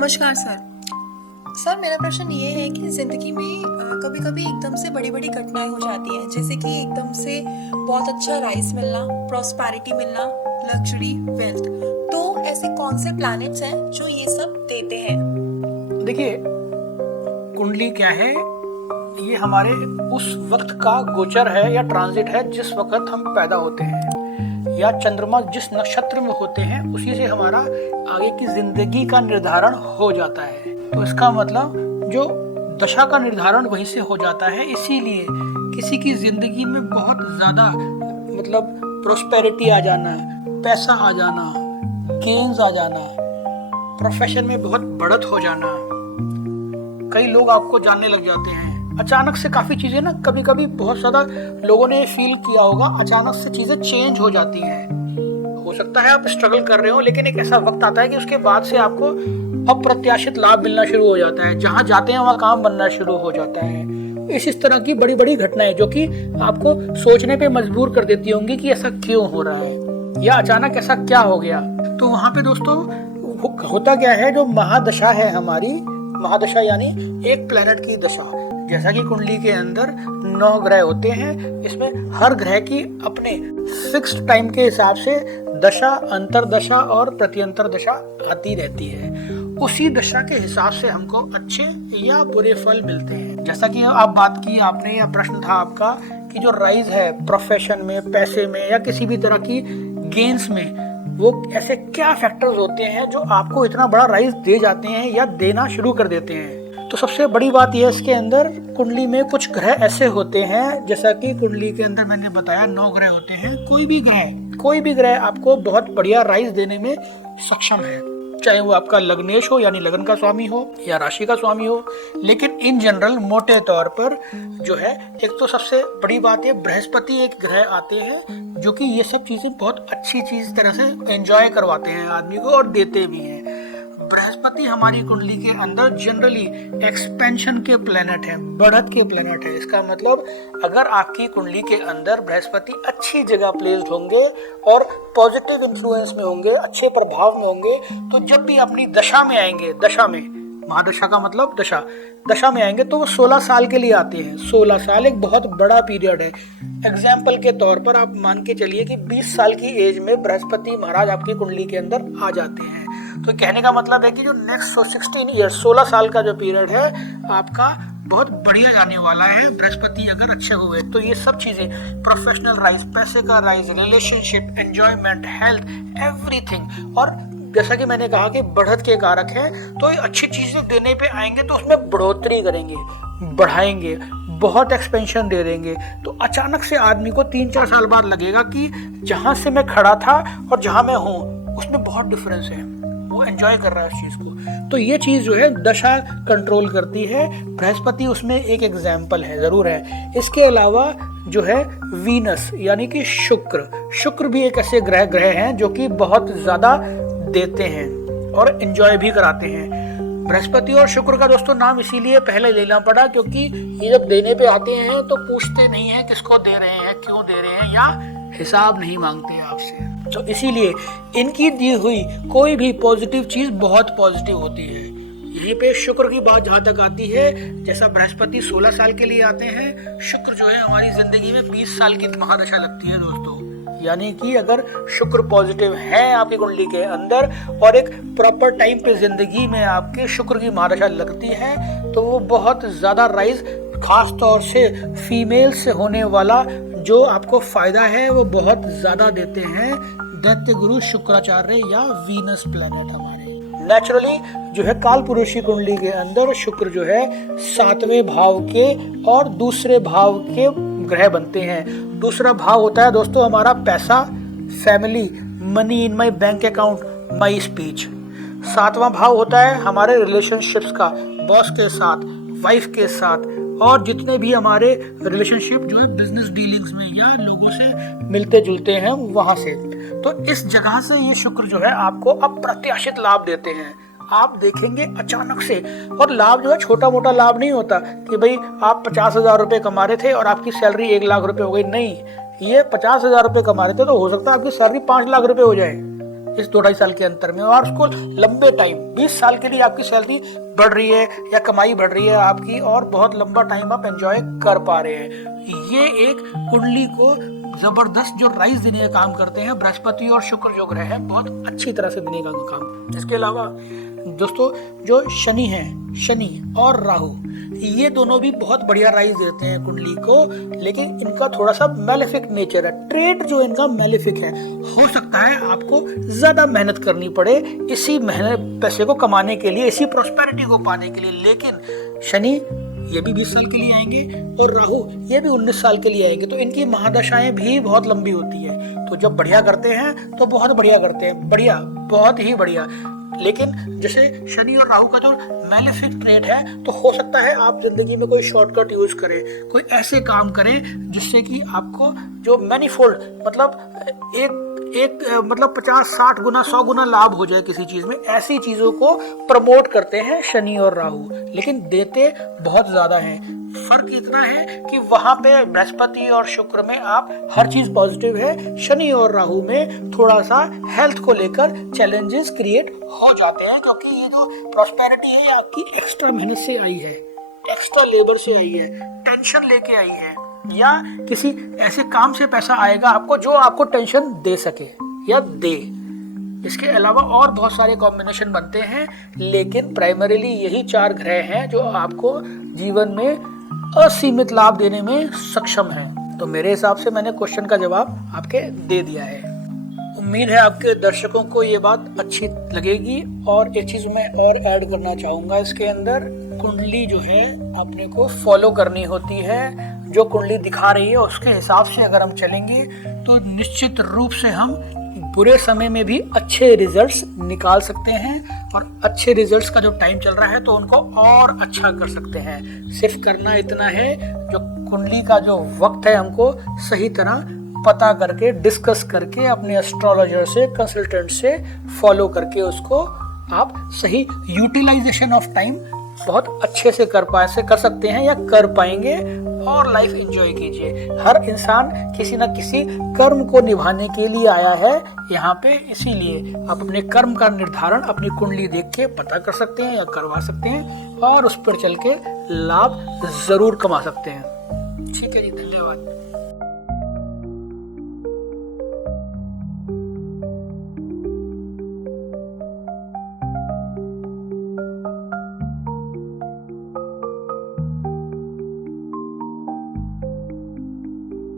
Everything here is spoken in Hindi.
नमस्कार सर। सर मेरा प्रश्न ये है कि ज़िंदगी में कभी कभी एकदम से बड़ी बड़ी घटनाएं हो जाती हैं, जैसे कि एकदम से बहुत अच्छा राइस मिलना, प्रॉस्पेरिटी मिलना, लग्जरी, वेल्थ। तो ऐसे कौन से प्लैनेट्स हैं जो ये सब देते हैं? देखिए, कुंडली क्या है? ये हमारे उस वक्त का गोचर है या ट्रांजिट है जिस वक्त हम पैदा होते हैं, या चंद्रमा जिस नक्षत्र में होते हैं उसी से हमारा आगे की जिंदगी का निर्धारण हो जाता है। तो इसका मतलब जो दशा का निर्धारण वहीं से हो जाता है। इसीलिए किसी की जिंदगी में बहुत ज्यादा मतलब प्रोस्पेरिटी आ जाना, पैसा आ जाना, गेन्स आ जाना, प्रोफेशन में बहुत बढ़त हो जाना, कई लोग आपको जानने लग जाते हैं अचानक से। काफी चीजें ना कभी कभी बहुत ज्यादा लोगों ने फील किया होगा, अचानक से चीजें चेंज हो जाती हैं। हो सकता है आप स्ट्रगल कर रहे हो, लेकिन एक ऐसा वक्त आता है कि उसके बाद से आपको अप्रत्याशित लाभ मिलना शुरू हो जाता है। जहां जाते हैं वहां काम बनना शुरू हो जाता है। इस तरह की बड़ी बड़ी घटनाएं जो कि आपको सोचने पे मजबूर कर देती होंगी कि ऐसा क्यों हो रहा है या अचानक ऐसा क्या हो गया। तो वहां पे दोस्तों होता क्या है, जो महादशा है हमारी, महादशा यानी एक प्लेनेट की दशा। जैसा कि कुंडली के अंदर 9 ग्रह होते हैं, इसमें हर ग्रह की अपने फिक्स्ड टाइम के हिसाब से दशा, अंतरदशा और प्रत्यंतर दशा आती रहती है। उसी दशा के हिसाब से हमको अच्छे या बुरे फल मिलते हैं। जैसा कि आप बात की आपने, या प्रश्न था आपका कि जो राइज है प्रोफेशन में, पैसे में या किसी भी तरह की गेन्स में, वो ऐसे क्या फैक्टर्स होते हैं जो आपको इतना बड़ा राइज दे जाते हैं या देना शुरू कर देते हैं। तो सबसे बड़ी बात यह है, इसके अंदर कुंडली में कुछ ग्रह ऐसे होते हैं, जैसा कि कुंडली के अंदर मैंने बताया 9 ग्रह होते हैं। कोई भी ग्रह आपको बहुत बढ़िया राइज देने में सक्षम है, चाहे वो आपका लग्नेश हो यानी लगन का स्वामी हो या राशि का स्वामी हो। लेकिन इन जनरल मोटे तौर पर जो है, एक तो सबसे बड़ी बात है बृहस्पति एक ग्रह आते हैं जो कि ये सब चीजें बहुत अच्छी चीज तरह से एंजॉय करवाते हैं आदमी को और देते भी हैं। बृहस्पति हमारी कुंडली के अंदर जनरली एक्सपेंशन के प्लेनेट है, बढ़त के प्लेनेट है। इसका मतलब अगर आपकी कुंडली के अंदर बृहस्पति अच्छी जगह प्लेस्ड होंगे और पॉजिटिव इन्फ्लुएंस में होंगे, अच्छे प्रभाव में होंगे, तो जब भी अपनी दशा में आएंगे, दशा में, महादशा का मतलब दशा में आएंगे, तो वो 16 साल के लिए आते हैं। 16 साल एक बहुत बड़ा पीरियड है। एग्जाम्पल के तौर पर आप मान के चलिए कि 20 साल की एज में बृहस्पति महाराज आपकी कुंडली के अंदर आ जाते हैं। तो कहने का मतलब है कि जो नेक्स्ट 16 ईयर्स, 16 साल का जो पीरियड है आपका बहुत बढ़िया जाने वाला है, बृहस्पति अगर अच्छे हुए तो। ये सब चीजें, प्रोफेशनल राइज, पैसे का rise, relationship, enjoyment, health, everything. और जैसा कि मैंने कहा कि बढ़त के कारक है, तो ये अच्छी चीजें देने पे आएंगे तो उसमें बढ़ोतरी करेंगे, बढ़ाएंगे, बहुत एक्सपेंशन दे देंगे। तो अचानक से आदमी को 3-4 साल बाद लगेगा कि जहां से मैं खड़ा था और जहां मैं हूं उसमें बहुत डिफरेंस है। वो एंजॉय कर रहा है उस चीज को। तो ये चीज जो है दशा कंट्रोल करती है। बृहस्पति उसमें एक एग्जाम्पल है, जरूर है। इसके अलावा जो है वीनस यानी कि शुक्र भी एक ऐसे ग्रह हैं जो कि बहुत ज्यादा देते हैं और एंजॉय भी कराते हैं। बृहस्पति और शुक्र का दोस्तों नाम इसीलिए पहले लेना पड़ा क्योंकि ये जब देने पे आते हैं तो पूछते नहीं है किसको दे रहे हैं, क्यों दे रहे हैं, या हिसाब नहीं मांगते आपसे। तो इसीलिए इनकी दी हुई कोई भी पॉजिटिव चीज बहुत पॉजिटिव होती है। यहीं पे शुक्र की बात जहां तक आती है, जैसा बृहस्पति 16 साल के लिए आते हैं, शुक्र जो है हमारी जिंदगी में 20 साल की महादशा लगती है दोस्तों। यानी कि अगर शुक्र पॉजिटिव है आपकी कुंडली के अंदर और एक प्रॉपर टाइम पे जिंदगी में आपके शुक्र की महादशा लगती है, तो वो बहुत ज्यादा राइज, खास तौर से फीमेल से होने वाला जो आपको फायदा है वो बहुत ज्यादा देते हैं दैत्य गुरु शुक्राचार्य या वीनस प्लैनेट हमारे। नेचुरली जो है कालपुरुषी कुंडली के अंदर शुक्र जो है 7वें भाव के और दूसरे भाव के ग्रह बनते हैं। दूसरा भाव होता है दोस्तों हमारा पैसा, family, money in my bank account, my speech. 7वां भाव होता है हमारे रिलेशनशिप्स का, बॉस के साथ, वाइफ के साथ, और जितने भी हमारे रिलेशनशिप जो है बिजनेस डीलिंग्स में या लोगों से मिलते जुलते हैं वहां से। तो इस जगह से ये शुक्र जो है आपको अप्रत्याशित लाभ देते हैं। आप देखेंगे अचानक से, और लाभ जो है छोटा मोटा लाभ नहीं होता कि भाई आप 50,000 रुपए कमा रहे थे और आपकी सैलरी 1 लाख रुपए हो गई। नहीं, ये 50,000 रुपए कमा रहे थे तो हो सकता है आपकी सैलरी 5 लाख रुपए हो जाए। इस 2-2.5 साल के अंतर में, और उसको लंबे टाइम 20 साल के लिए आपकी सैलरी बढ़ रही है या कमाई बढ़ रही है आपकी, और बहुत लंबा टाइम आप एंजॉय कर पा रहे हैं। ये एक कुंडली को जबरदस्त जो राइज देने का काम करते हैं बृहस्पति और शुक्र जो ग्रह है, बहुत अच्छी तरह से देने का काम। इसके अलावा दोस्तों जो शनि है, शनि और राहु, ये दोनों भी बहुत बढ़िया राइज देते हैं कुंडली को, लेकिन इनका थोड़ा सा मैलेफिक नेचर है। ट्रेड जो इनका मैलेफिक है, हो सकता है आपको ज्यादा मेहनत करनी पड़े इसी मेहनत पैसे को कमाने के लिए, इसी प्रोस्पेरिटी को पाने के लिए। लेकिन शनि ये भी 20 साल के लिए आएंगे और राहु ये भी 19 साल के लिए आएंगे, तो इनकी महादशाएं भी बहुत लंबी होती है। तो जब बढ़िया करते हैं तो बहुत बढ़िया करते हैं, बढ़िया, बहुत ही बढ़िया। लेकिन जैसे शनि और राहु का जो मैलेफिक ट्रेड है, तो हो सकता है आप जिंदगी में कोई शॉर्टकट यूज करें, कोई ऐसे काम करें जिससे कि आपको जो मैनीफोल्ड मतलब मतलब 50-60 गुना 100 गुना लाभ हो जाए किसी चीज में, ऐसी चीजों को प्रमोट करते हैं शनि और राहु, लेकिन देते बहुत ज्यादा हैं। फर्क इतना है कि वहां पे बृहस्पति और शुक्र में आप हर चीज पॉजिटिव है, शनि और राहु में थोड़ा सा हेल्थ को लेकर चैलेंजेस क्रिएट हो जाते हैं, क्योंकि ये जो प्रॉस्पेरिटी है ये आपकी एक्स्ट्रा मेहनत से आई है, एक्स्ट्रा लेबर से आई है, टेंशन लेके आई है, या किसी ऐसे काम से पैसा आएगा आपको जो आपको टेंशन दे सके या दे। इसके अलावा और बहुत सारे कॉम्बिनेशन बनते हैं, लेकिन प्राइमरीली यही 4 ग्रह हैं जो आपको जीवन में असीमित लाभ देने में सक्षम हैं। तो मेरे हिसाब से मैंने क्वेश्चन का जवाब आपके दे दिया है। उम्मीद है आपके दर्शकों को ये बात अच्छी लगेगी। और एक चीज मैं और ऐड करना चाहूंगा इसके अंदर, कुंडली जो है अपने को फॉलो करनी होती है। जो कुंडली दिखा रही है उसके हिसाब से अगर हम चलेंगे तो निश्चित रूप से हम बुरे समय में भी अच्छे रिजल्ट्स निकाल सकते हैं, और अच्छे रिजल्ट्स का जो टाइम चल रहा है तो उनको और अच्छा कर सकते हैं। सिर्फ करना इतना है, जो कुंडली का जो वक्त है हमको सही तरह पता करके, डिस्कस करके, अपने एस्ट्रोलॉजर से, कंसल्टेंट से फॉलो करके उसको आप सही यूटिलाइजेशन ऑफ टाइम बहुत अच्छे से कर सकते हैं या कर पाएंगे, और लाइफ एंजॉय कीजिए। हर इंसान किसी न किसी कर्म को निभाने के लिए आया है यहाँ पे, इसीलिए आप अपने कर्म का निर्धारण अपनी कुंडली देख के पता कर सकते हैं या करवा सकते हैं, और उस पर चल के लाभ जरूर कमा सकते हैं। ठीक है जी, धन्यवाद।